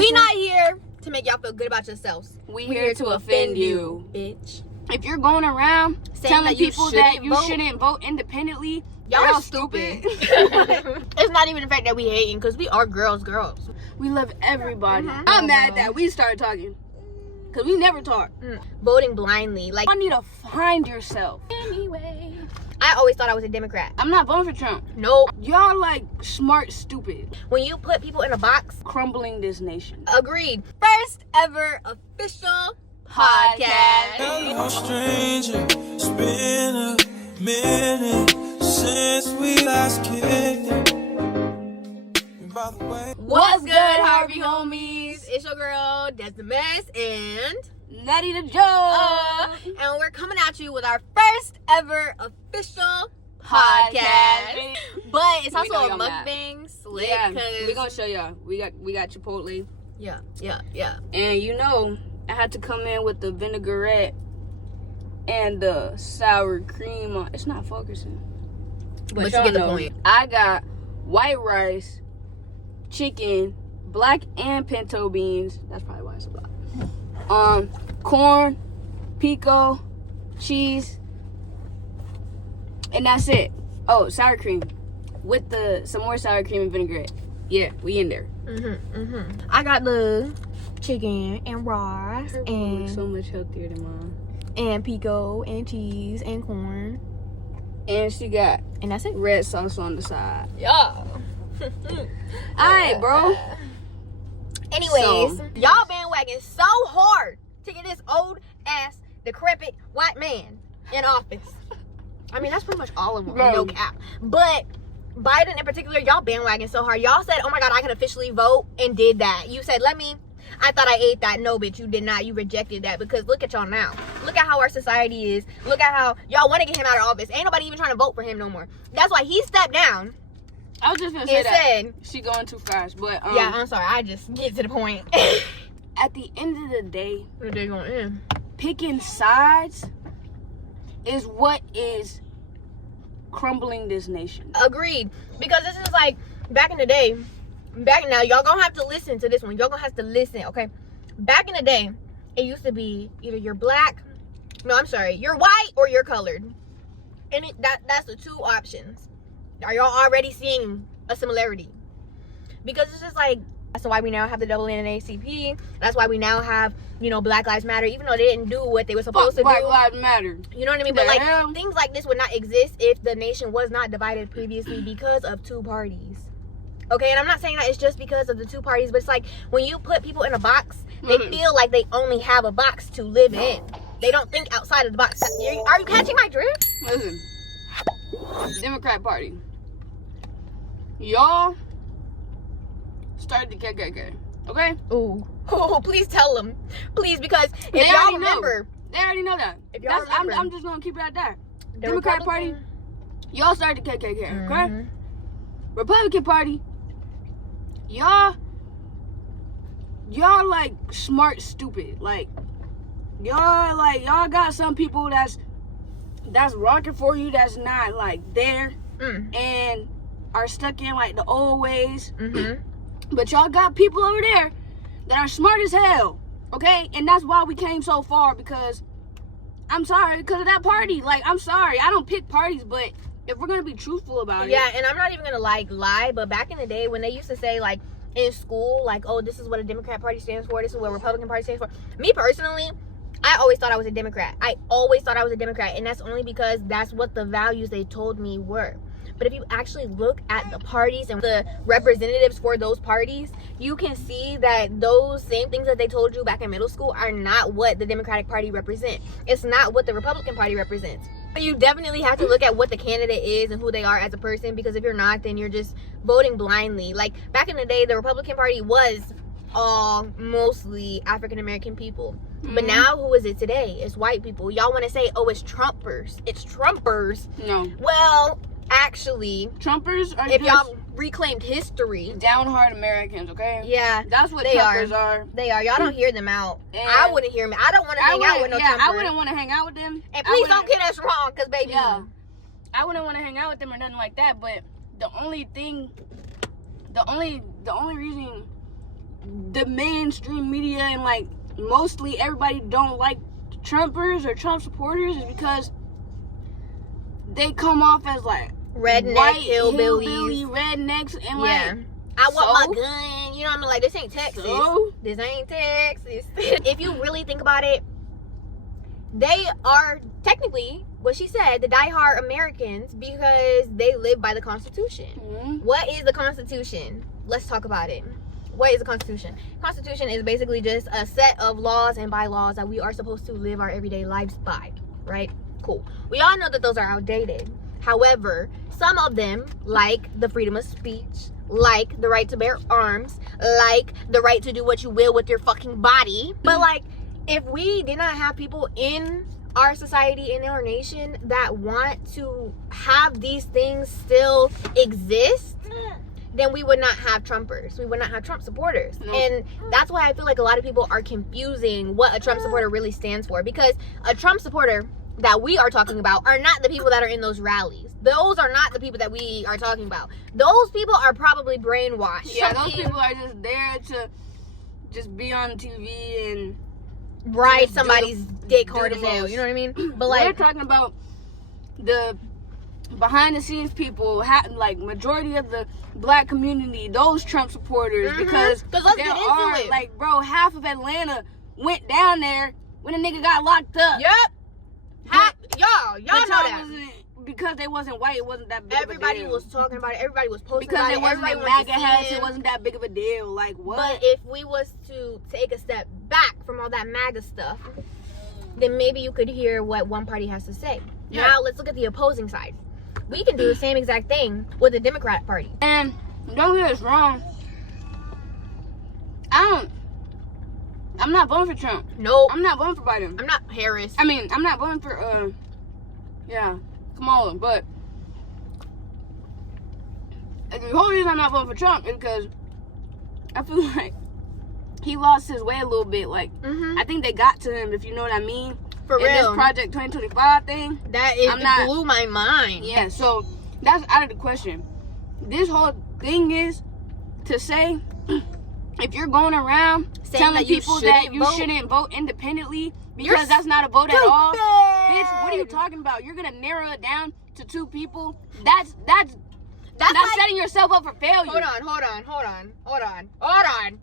We not here to make y'all feel good about yourselves. We here to offend you, bitch. If you're going around telling people that you shouldn't vote independently, y'all stupid. It's not even the fact that we hating, because we are girls. We love everybody. I'm mad that we started talking, because we never talk. Voting blindly. Like, I need to find yourself. Anyway, I always thought I was a Democrat. I'm not voting for Trump. Nope. Y'all like smart stupid. When you put people in a box, crumbling this nation. Agreed. First ever official podcast. Hello, stranger. It's been a minute since we last kicked it. And by the way, what's good, Harvey homies? It's your girl, Des the Mess, and Madi the Joe. And we're coming at you with our first ever official podcast. But it's also a mukbang slick. Yeah, we're gonna show y'all. We got Chipotle. Yeah. And you know, I had to come in with the vinaigrette and the sour cream on. It's not focusing. But you get the point. I got white rice, chicken, black and pinto beans. That's probably why it's a lot. Corn, pico, cheese, and that's it. Oh, sour cream with some more sour cream and vinaigrette. Yeah, we in there. I got the chicken and rice and so much healthier than mine. And pico and cheese and corn. And she got that's it. Red sauce on the side. Yeah. Alright, bro. Anyways, y'all bandwagon so hard to get this old ass decrepit white man in office. I mean, that's pretty much all of them. No cap. But Biden in particular, y'all bandwagon so hard. Y'all said, oh my God, I can officially vote, and did that. You said, I thought I ate that. No, bitch, you did not. You rejected that, because look at y'all now. Look at how our society is. Look at how y'all want to get him out of office. Ain't nobody even trying to vote for him no more. That's why he stepped down. I was just gonna say that she going too fast, but yeah, I'm sorry. I just get to the point. At the end of the day, where they going in? Picking sides is what is crumbling this nation. Agreed. Because this is like back in the day. Back now, y'all gonna have to listen to this one. Y'all gonna have to listen, okay? Back in the day, it used to be either you're black, you're white or you're colored. And that's the two options. Are y'all already seeing a similarity? Because it's just like, that's why we now have the double NAACP. That's why we now have, Black Lives Matter, even though they didn't do what they were supposed to do. Black Lives Matter. You know what I mean? But like, things like this would not exist if the nation was not divided previously because of two parties. Okay, and I'm not saying that it's just because of the two parties, but it's like when you put people in a box, they feel like they only have a box to live in. They don't think outside of the box. Are you catching my drift? Listen, Democrat Party. Y'all started the KKK, okay? Ooh, please tell them. Please, because if y'all remember. They already know that. If y'all remember. I'm just going to keep it at that. Democrat Party, y'all started the KKK, okay? Republican Party, y'all like smart stupid. Like y'all got some people that's rocking for you that's not like there and are stuck in like the old ways. But y'all got people over there that are smart as hell, okay? And that's why we came so far, because I'm sorry, because of that party. Like, I'm sorry, I don't pick parties, but if we're gonna be truthful about it. Yeah, and I'm not even gonna lie, but back in the day when they used to say like in school, like, oh, this is what a Democrat Party stands for, this is what a Republican Party stands for. Me personally, I always thought I was a Democrat. And that's only because that's what the values they told me were. But if you actually look at the parties and the representatives for those parties, you can see that those same things that they told you back in middle school are not what the Democratic Party represents. It's not what the Republican Party represents. You definitely have to look at what the candidate is and who they are as a person, because if you're not, then you're just voting blindly. Like, back in the day, the Republican Party was all mostly African-American people. But now, who is it today? It's white people. Y'all want to say, oh, it's Trumpers. It's Trumpers. No. Well, actually, Trumpers are if y'all reclaimed history. Down hard Americans, okay? Yeah. That's what Trumpers are. They are. Y'all don't hear them out. And I wouldn't hear them. I don't want to hang out with no Trumpers. I wouldn't want to hang out with them. And please don't get us wrong, because baby. Yeah. I wouldn't want to hang out with them or nothing like that, but the only reason the mainstream media and like mostly everybody don't like Trumpers or Trump supporters is because they come off as like redneck white hillbillies, rednecks, and yeah. like I want my gun. You know what I mean? Like, this ain't Texas. So? This ain't Texas. If you really think about it, they are technically, what she said, the diehard Americans because they live by the Constitution. Mm-hmm. What is the Constitution? Let's talk about it. What is the Constitution? Constitution is basically just a set of laws and bylaws that we are supposed to live our everyday lives by, right? Cool. We all know that those are outdated. However, some of them, like the freedom of speech, like the right to bear arms, like the right to do what you will with your fucking body. But like, if we did not have people in our society, in our nation, that want to have these things still exist, then we would not have Trumpers. We would not have Trump supporters. And that's why I feel like a lot of people are confusing what a Trump supporter really stands for. Because a Trump supporter that we are talking about are not the people that are in those rallies. Those are not the people that we are talking about. Those people are probably brainwashed. Yeah, those people are just there to just be on TV and ride somebody's dick hard as hell. You know what I mean? But like, we're talking about the behind the scenes people, like majority of the black community, those Trump supporters, because let's there get into are it. like, bro, half of Atlanta went down there when a nigga got locked up. Yep. Y'all know that. Because they wasn't white, it wasn't that big Everybody of a deal. was talking about it. Everybody was posting Because about they it. wasn't Everybody like wanted MAGA to see hats, him. it wasn't that big of a deal. Like, what? But if we was to take a step back from all that MAGA stuff, then maybe you could hear what one party has to say. Yeah. Now let's look at the opposing side. We can do the same exact thing with the Democrat Party. And don't get us wrong, I'm not voting for Trump. Nope. I'm not voting for Biden. I'm not Harris. I mean, I'm not voting for Kamala, but the whole reason I'm not voting for Trump is because I feel like he lost his way a little bit. Like, I think they got to him, if you know what I mean. For in real. This Project 2025 thing. That is blew my mind. Yeah, so that's out of the question. This whole thing is to say, if you're going around telling people that you shouldn't vote independently because that's not a vote at all, bitch, what are you talking about? You're gonna narrow it down to 2 people. That's like, setting yourself up for failure. Hold on.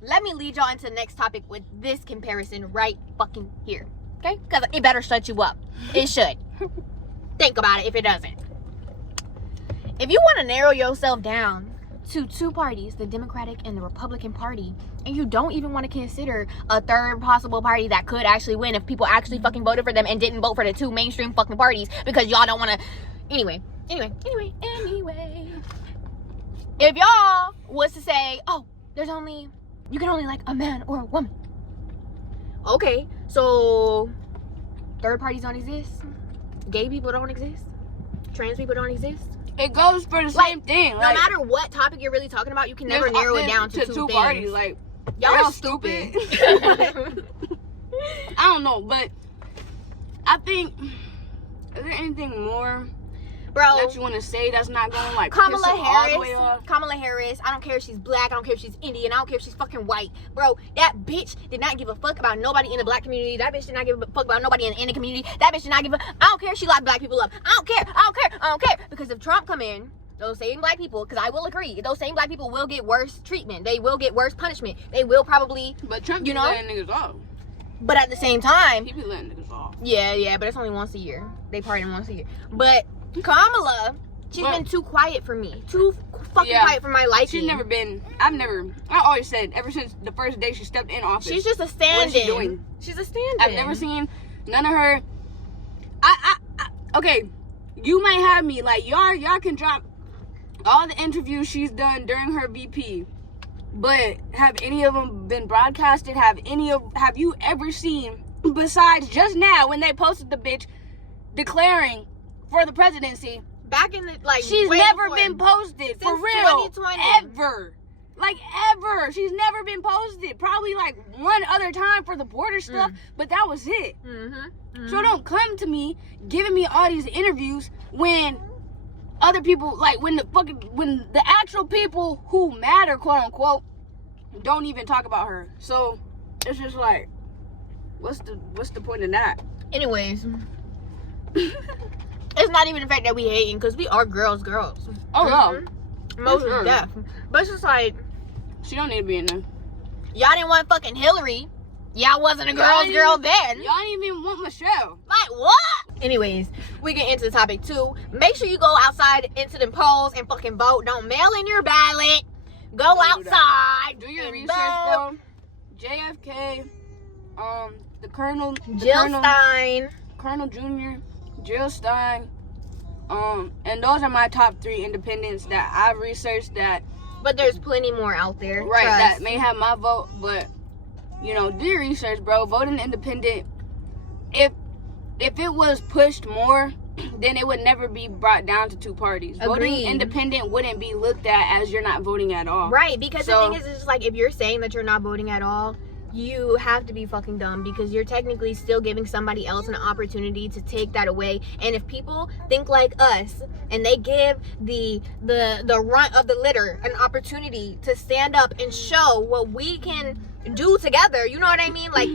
Let me lead y'all into the next topic with this comparison right fucking here. Okay? Because it better shut you up. It should. Think about it if it doesn't. If you want to narrow yourself down to 2 parties, the Democratic and the Republican Party, and you don't even want to consider a third possible party that could actually win if people actually fucking voted for them and didn't vote for the 2 mainstream fucking parties because y'all don't want to. Anyway. If y'all was to say, oh, you can only like a man or a woman. Okay, so third parties don't exist. Gay people don't exist. Trans people don't exist. It goes for the same thing. No matter what topic you're really talking about, you can never narrow it down to 2 things. Parties. Like, y'all are stupid. I don't know, but I think, is there anything more that you want to say that's not going to like Kamala piss all the way off? Kamala Harris, I don't care if she's black, I don't care if she's Indian, I don't care if she's fucking white. Bro, that bitch did not give a fuck about nobody in the black community. That bitch did not give a fuck about nobody in the Indian community. That bitch did not give a, I don't care if she locked black people up. I don't care. Because if Trump come in, those same black people, because I will agree, those same black people will get worse treatment. They will get worse punishment. They will probably, but Trump be letting niggas off. But at the same time, he be letting niggas off. Yeah, but it's only once a year. They pardon once a year. But Kamala, she's been too quiet for me. Too fucking quiet for my liking. She's never been, I always said, ever since the first day she stepped in office. She's just a stand-in. What is she doing? She's a stand-in. I've never seen none of her. Okay, you might have me, like, y'all can drop all the interviews she's done during her VP. But have any of them been broadcasted? Have you ever seen, besides just now when they posted the bitch declaring for the presidency? Back in the, like, she's never been posted. Since for real. 2020. Ever. Like, ever. She's never been posted. Probably, like, one other time for the border stuff, but that was it. So don't come to me giving me all these interviews when other people, like, when the actual people who matter, quote unquote, don't even talk about her. So it's just like, what's the point of that? Anyways, it's not even the fact that we hating, because we are girls. Oh no, most of deaf. But it's just like, she don't need to be in there. y'all didn't want fucking Hillary. Y'all wasn't a girl's girl then. Y'all didn't even want Michelle. Like, what? Anyways, we get into the topic 2. Make sure you go outside into the polls and fucking vote. Don't mail in your ballot. Go outside. Do your and research, vote. bro. JFK, the Colonel, Stein. Colonel Jr., Jill Stein, and those are my top 3 independents that I've researched that. But there's plenty more out there. Right, Trust. that may have my vote, but, you know, do your research, bro. Vote an independent. If it was pushed more, then it would never be brought down to 2 parties. Agreed. Voting independent wouldn't be looked at as you're not voting at all. Right, because the thing is, it's just like, if you're saying that you're not voting at all, you have to be fucking dumb, because you're technically still giving somebody else an opportunity to take that away. And if people think like us and they give the runt of the litter an opportunity to stand up and show what we can do together, you know what I mean? Like,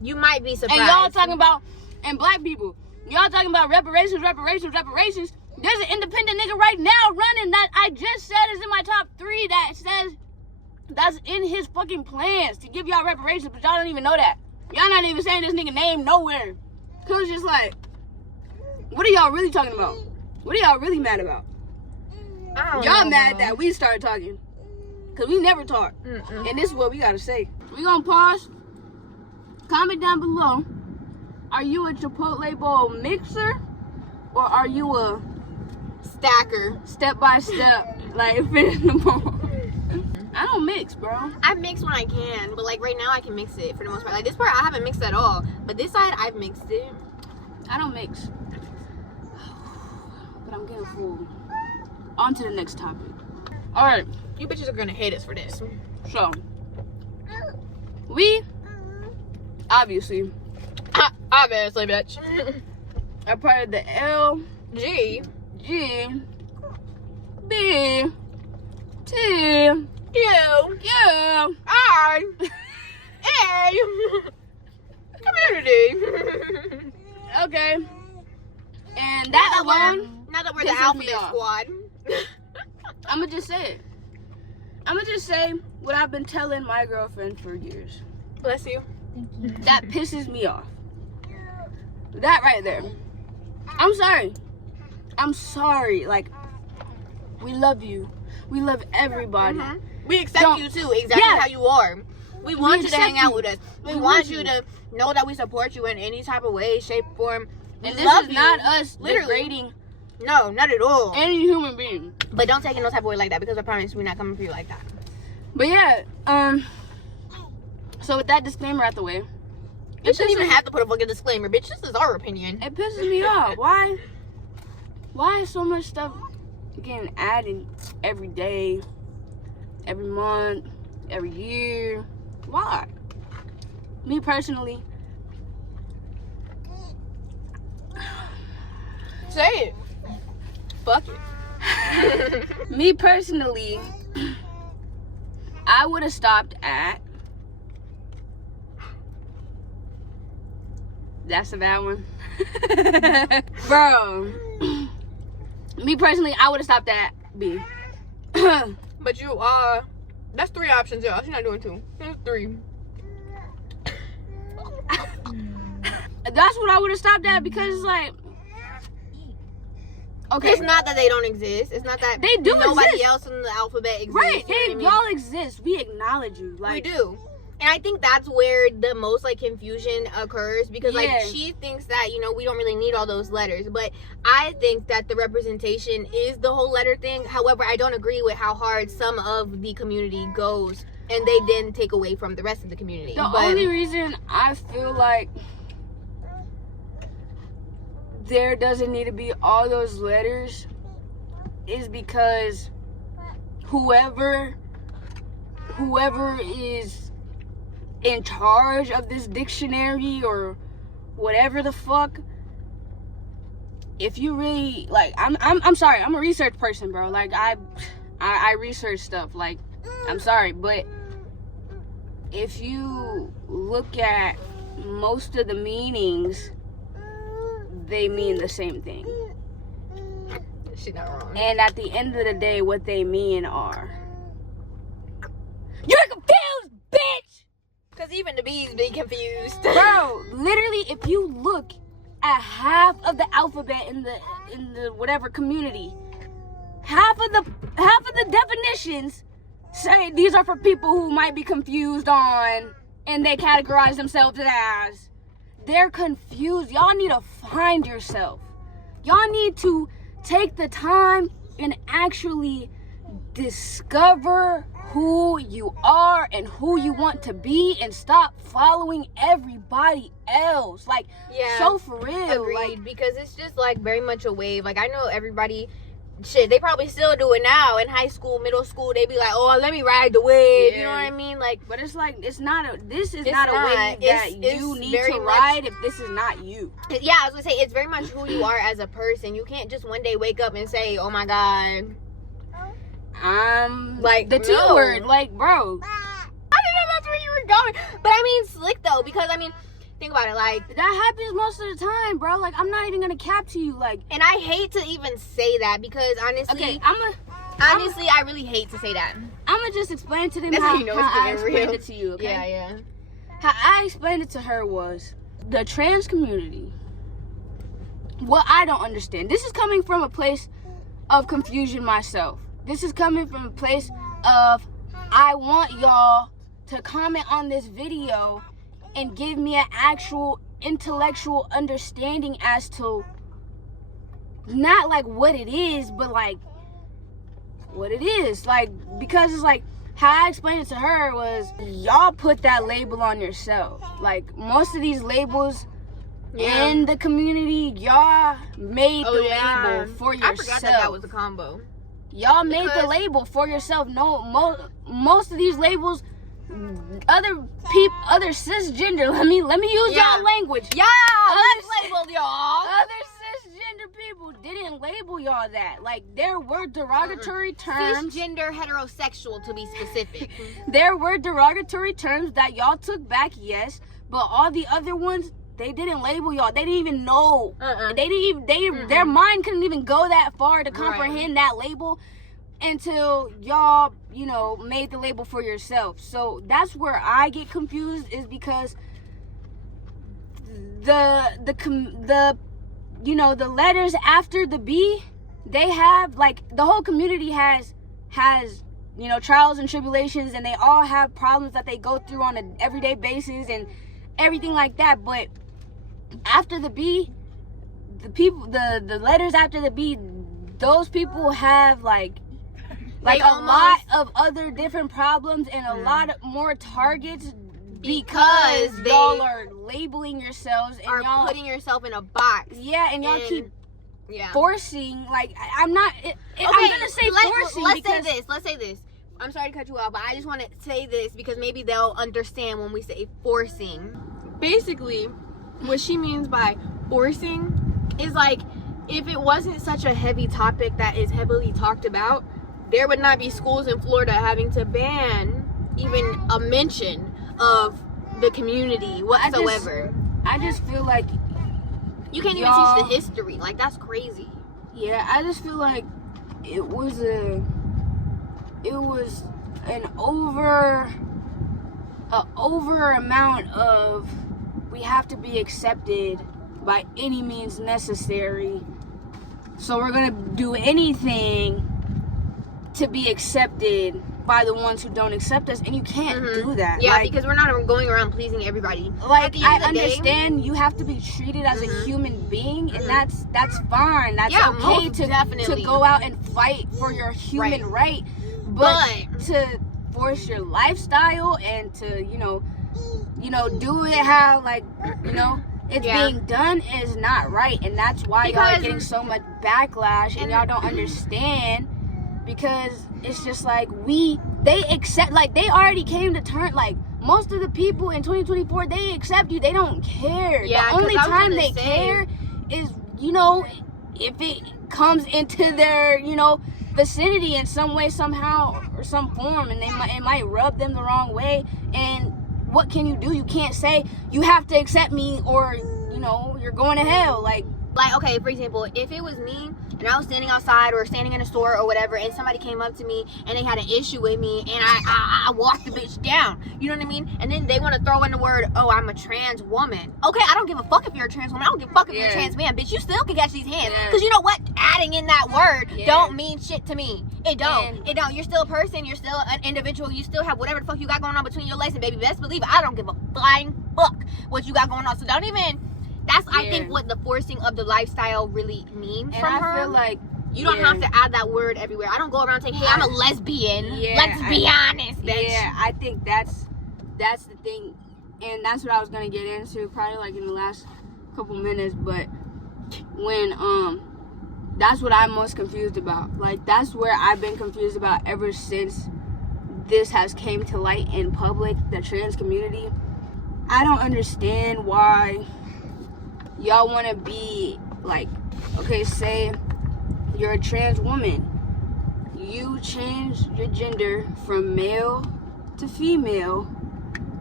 you might be surprised. And y'all talking about, and black people, y'all talking about reparations. There's an independent nigga right now running that I just said is in my top 3 that says that's in his fucking plans to give y'all reparations, but y'all don't even know that. Y'all not even saying this nigga name nowhere. Cause it's just like, what are y'all really talking about? What are y'all really mad about? Y'all mad that we started talking. Cause we never talk. And this is what we gotta say. We gonna pause. Comment down below. Are you a Chipotle bowl mixer? Or are you a stacker? Step by step, like finish the bowl. I don't mix, bro. I mix when I can, but like right now I can mix it for the most part. Like this part I haven't mixed at all, but this side I've mixed it. I don't mix. But I'm getting full. On to the next topic. Alright. You bitches are gonna hate us for this. So, we obviously bitch. are part of the L G B T U I A community. Okay. And that alone, now that we're the pisses me alphabet off. squad. I'ma just say it. I'ma just say what I've been telling my girlfriend for years. Bless you. That pisses me off. That right there. I'm sorry. I'm sorry. Like, we love you. We love everybody. We accept you too, exactly how you are. We want you to hang out with us. We want you to know that we support you in any type of way, shape, form. And this is not us degrading. No, not at all. Any human being. But don't take it no type of way like that, because I promise we're not coming for you like that. But yeah, so with that disclaimer out the way. You shouldn't even have to put a fucking disclaimer, bitch. This is our opinion. It pisses me off. Why is so much stuff getting added every day, every month, every year? Why? Me personally. Say it. Fuck it. Me personally, I would have stopped at. That's a bad one. Bro. Me personally, I would have stopped at B. But you that's 3 options, y'all. She's not doing 2. There's 3. That's what I would have stopped at, because it's like, okay, it's not that they don't exist. It's not that they do nobody exist. else in the alphabet exists. Right, You know what I mean? y'all exist. We acknowledge you. Like, we do. And I think that's where the most like confusion occurs, because like Yeah. she thinks that, you know, we don't really need all those letters, but I think that the representation is the whole letter thing. However, I don't agree with how hard some of the community goes, and they then take away from the rest of the community. The only reason I feel like there doesn't need to be all those letters is because whoever is in charge of this dictionary or whatever the fuck, if you really like, I'm sorry, I'm a research person, bro. Like I research stuff. Like, I'm sorry, but if you look at most of the meanings, they mean the same thing. She's not wrong. And at the end of the day, what they mean are, you're confused, bitch! Because even the bees be confused. Bro, literally, if you look at half of the alphabet in the whatever community, half of the definitions say these are for people who might be confused on, and they categorize themselves as. They're confused. Y'all need to find yourself. Y'all need to take the time and actually discover who you are and who you want to be, and stop following everybody else. Like, Yeah, so for real. agreed, Like, because it's just like very much a wave. Like, I know everybody, shit, they probably still do it now in high school, middle school. They be like, oh, let me ride the wave. You know what I mean? Like, but it's like, this is not a wave It's that you it's need very to much- ride if this is not you. yeah, I was gonna say, it's very much who you are as a person. You can't just one day wake up and say, oh my god, like, the T no. word. Like, bro, I didn't know that's where you were going. But I mean, slick though, because I mean, think about it, like, that happens most of the time, bro. Like, I'm not even gonna cap to you. Like, and I hate to even say that because honestly, okay, I really hate to say that. I'm gonna just explain to them That's how, how you know it's how I getting explained real. it to you, okay? Yeah, yeah. How I explained it to her was, the trans community, what I don't understand, this is coming from a place of confusion myself. This is coming from a place of, I want y'all to comment on this video and give me an actual intellectual understanding as to, not like what it is, but like what it is. Like, because it's like, how I explained it to her was, y'all put that label on yourself. Like, most of these labels in the community, y'all made the label for yourself. I forgot that was a combo. Y'all made the label for yourself. No, most of these labels, other cisgender. Let me use y'all language. Yeah, let's label y'all. Other cisgender people didn't label y'all that. Like, there were derogatory terms. Cisgender heterosexual, to be specific. There were derogatory terms that y'all took back, yes, but all the other ones, they didn't label y'all. They didn't even know. They didn't even. Their mind couldn't even go that far to comprehend that label until y'all, you know, made the label for yourself. So that's where I get confused, is because the you know, the letters after the B, they have, like, the whole community has you know, trials and tribulations, and they all have problems that they go through on an everyday basis and everything like that. But after the B, the letters after the B, those people have like a lot of other different problems and a lot more targets, because y'all are labeling yourselves and y'all putting yourself in a box. Yeah, and y'all keep forcing. Like, I'm not. I'm gonna say forcing. Let's say this. I'm sorry to cut you off, but I just want to say this because maybe they'll understand when we say forcing. Basically, what she means by forcing is, like, if it wasn't such a heavy topic that is heavily talked about, there would not be schools in Florida having to ban even a mention of the community whatsoever. I just feel like you can't even teach the history. Like, that's crazy. Yeah, I just feel like it was an over amount of, we have to be accepted by any means necessary, so we're gonna do anything to be accepted by the ones who don't accept us, and you can't do that. Yeah, like, because we're not going around pleasing everybody. Like, I understand you have to be treated as a human being, and that's fine. That's okay to go out and fight for your human right. But to force your lifestyle and to, you know, do it how, like, you know, it's being done is not right, and that's why y'all are getting so much backlash, and y'all don't understand. Because it's just like, they accept, like, they already came to turn, like, most of the people in 2024, they accept you, they don't care. The only time they care is, you know, if it comes into their, you know, vicinity in some way, somehow, or some form, and it might rub them the wrong way, and what can you do? You can't say you have to accept me or, you know, you're going to hell. Like, okay, for example, if it was me and I was standing outside or standing in a store or whatever, and somebody came up to me and they had an issue with me, and I walked the bitch down, you know what I mean? And then they want to throw in the word, oh, I'm a trans woman. Okay, I don't give a fuck if you're a trans woman. I don't give a fuck if you're a trans man, bitch. You still can catch these hands. Because you know what? Adding in that word don't mean shit to me. It don't. It don't. You're still a person. You're still an individual. You still have whatever the fuck you got going on between your legs, and baby, best believe it, I don't give a flying fuck what you got going on. So don't even... That's, I think, what the forcing of the lifestyle really means from her. I feel like you don't have to add that word everywhere. I don't go around saying, hey, I'm a lesbian. Let's be honest, bitch. Yeah, I think that's the thing. And that's what I was going to get into probably like in the last couple minutes. But when, that's what I'm most confused about. Like, that's where I've been confused about ever since this has came to light in public, the trans community. I don't understand why y'all want to be like, okay, say you're a trans woman. You change your gender from male to female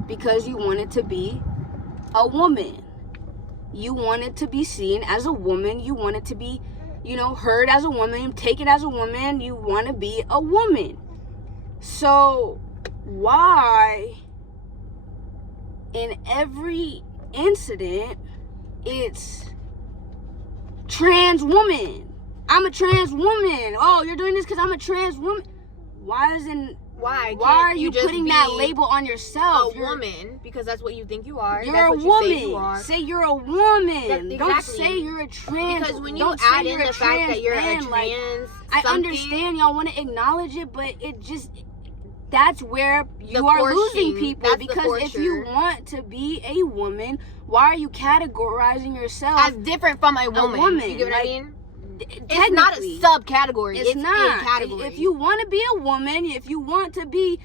because you wanted to be a woman. You wanted to be seen as a woman. You wanted to be, you know, heard as a woman, taken as a woman. You want to be a woman. So why in every incident it's trans woman? I'm a trans woman. Oh, you're doing this because I'm a trans woman. Why are you putting that label on yourself? You're a woman because that's what you think you are. You're that's a what woman. You say you are. Say you're a woman. Exactly. Don't say you're a trans. Because when you add in the fact that you're a trans, like, I understand y'all want to acknowledge it, but it just, that's where you are losing people. Because if you want to be a woman, why are you categorizing yourself as different from a woman? You get what I mean? It's not a subcategory. It's not a category. If you want to be a woman, if you want to be,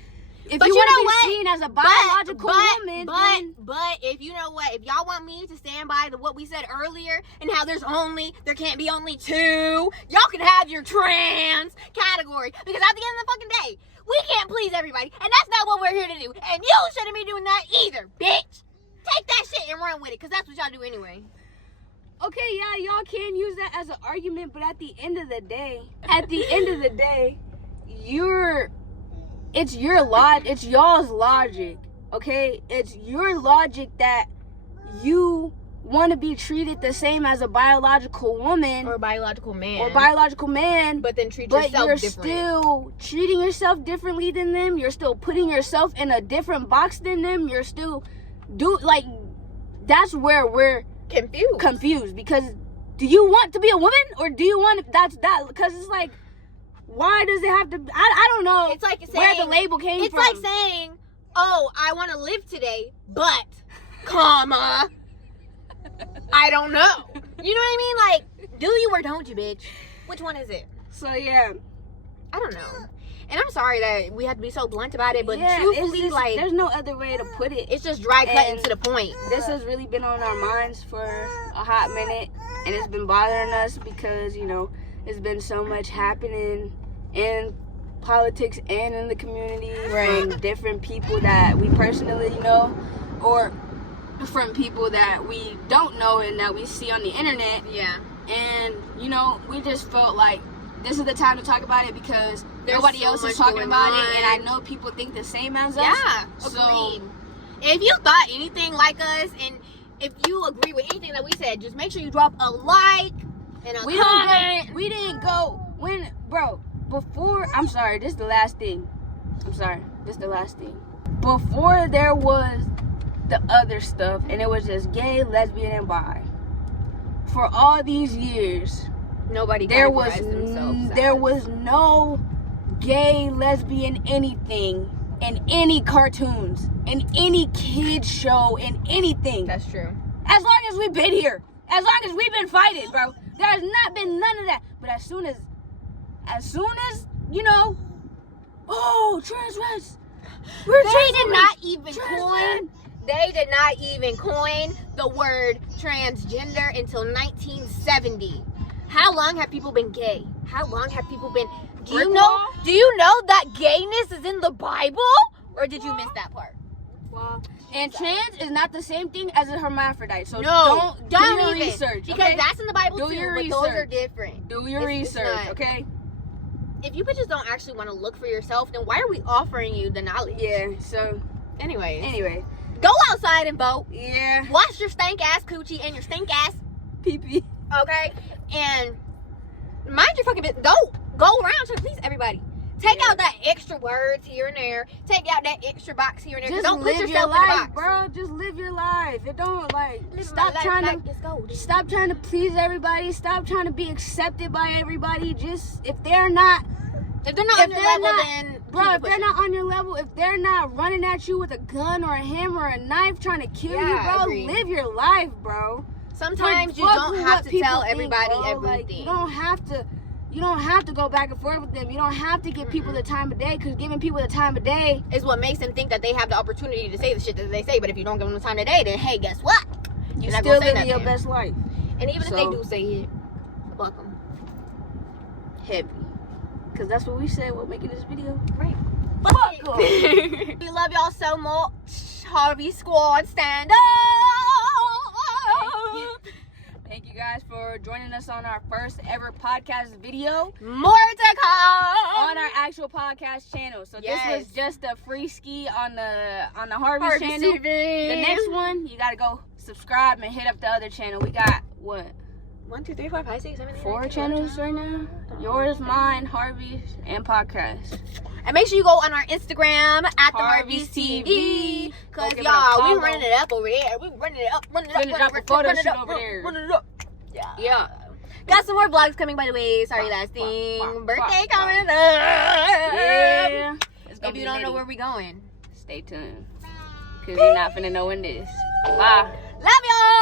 if but you want to be seen as a biological woman, but if you know what, if y'all want me to stand by what we said earlier and how there can't be only two, y'all can have your trans category, because at the end of the fucking day, we can't please everybody, and that's not what we're here to do. And you shouldn't be doing that either, bitch. Take that shit and run with it, because that's what y'all do anyway. Okay, yeah, y'all can use that as an argument, but at the end of the day, it's y'all's logic, okay? It's your logic that you want to be treated the same as a biological woman or a biological man, but then you're still treating yourself differently than them. You're still putting yourself in a different box than them. You're still that's where we're confused, because do you want to be a woman, or do you want that? Because it's like, why does it have to, I don't know. It's like saying, where the label came from. It's like saying, oh, I want to live today, but comma I don't know. You know what I mean? Like, do you or don't you, bitch? Which one is it? So yeah, I don't know. And I'm sorry that we have to be so blunt about it, but truthfully, like, there's no other way to put it. It's just dry cutting to the point. This has really been on our minds for a hot minute, and it's been bothering us because, you know, there's been so much happening in politics and in the community from different people that we personally know, or from people that we don't know and that we see on the internet. Yeah. And, you know, we just felt like this is the time to talk about it because nobody else is talking about it, and I know people think the same as us. Yeah, agreed. If you thought anything like us, and if you agree with anything that we said, just make sure you drop a like and a comment. We didn't go before. I'm sorry. This is the last thing. Before there was the other stuff, and it was just gay, lesbian, and bi. For all these years, nobody there was no gay, lesbian, anything in any cartoons, in any kids show, in anything. That's true. As long as we've been here, as long as we've been fighting, bro, there has not been none of that. But as soon as you know, oh, trans, they did not even coin the word transgender until 1970. How long have people been gay? How long have people been? Do you know that gayness is in the Bible? Or did you miss that part? Well, And trans is not the same thing as a hermaphrodite. So No, don't do your even. research. Because Okay? that's in the Bible Do too, your but those are research. different. Do your It's research, not. okay? If you bitches don't actually want to look for yourself, then why are we offering you the knowledge? Yeah, so Anyway, go outside and vote. yeah. Wash your stank ass coochie and your stink ass PP. okay? And mind your fucking business. Don't go around trying to please everybody. Take out that extra words here and there. Take out that extra box here and there. Just Don't put live yourself your in the life, box. bro. Just live your life. It don't like Live stop my life trying like to it's golden. stop trying to please everybody. Stop trying to be accepted by everybody. Just if they're not If they're not on your level, then bro, keep if they're pushing. not on your level, if they're not running at you with a gun or a hammer or a knife trying to kill Yeah, you, I bro, agree. live your life, bro. Sometimes you Fuck don't with have what to people tell think, everybody bro. Like, everything. you don't have to go back and forth with them. You don't have to give people the time of day, because giving people the time of day Is what makes them think that they have the opportunity to say the shit that they say. But if you don't give them the time of day, then hey, guess what? you You're not still gonna say living your nothing. best life. And even if they So- do say it, fuck them. Heavy. Because that's what we said while making this video. Right. Fuck 'em. We love y'all so much. Harvey Squad, stand up. Thank you guys for joining us on our first ever podcast video More to come on our actual podcast channel. So Yes. this was just a free ski on the Harvey Harvey channel. TV. The next one, you gotta go subscribe and hit up the other channel. We got what? 1, 2, 3, 4, 5, 6, 7, 8, 4 9, 10, channels right now. Yours, mine, Harvey's, and podcast. And make sure you go on our Instagram at the Harvey's Harvey's TV. TV. Cause Go give it a y'all, we follow. running it up over there. We running it up, running it up, Finna running drop a it photo running it shoot up, over there. running it up. Yeah. Yeah. Got some more vlogs coming, by the way. Sorry, last thing. Birthday coming up. Yeah. It's gonna If be you don't know litty. where we going, Stay tuned. Because you're not finna know when this. Bye. love y'all.